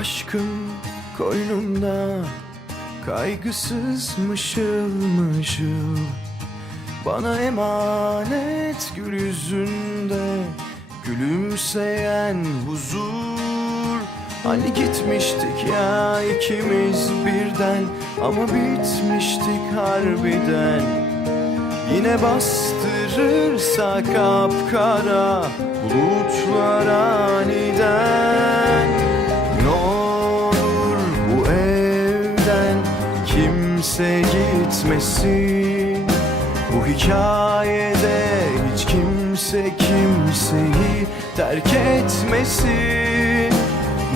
aşkım koynumda Kaygısız mışıl mışıl Bana emanet gül yüzün. Gülümseyen huzur. Hani gitmiştik ya ikimiz birden Ama bitmiştik harbiden. Yine bastırırsa kapkara Bulutlar aniden. Ne olur bu evden kimse gitmesin. Bu hikayede kimse kimseyi terk etmesin.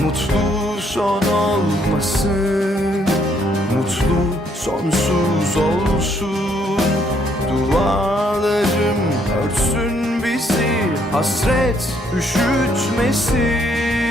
Mutlu son olmasın Mutlu sonsuz olsun. Dualarım örtsün bizi Hasret üşütmesin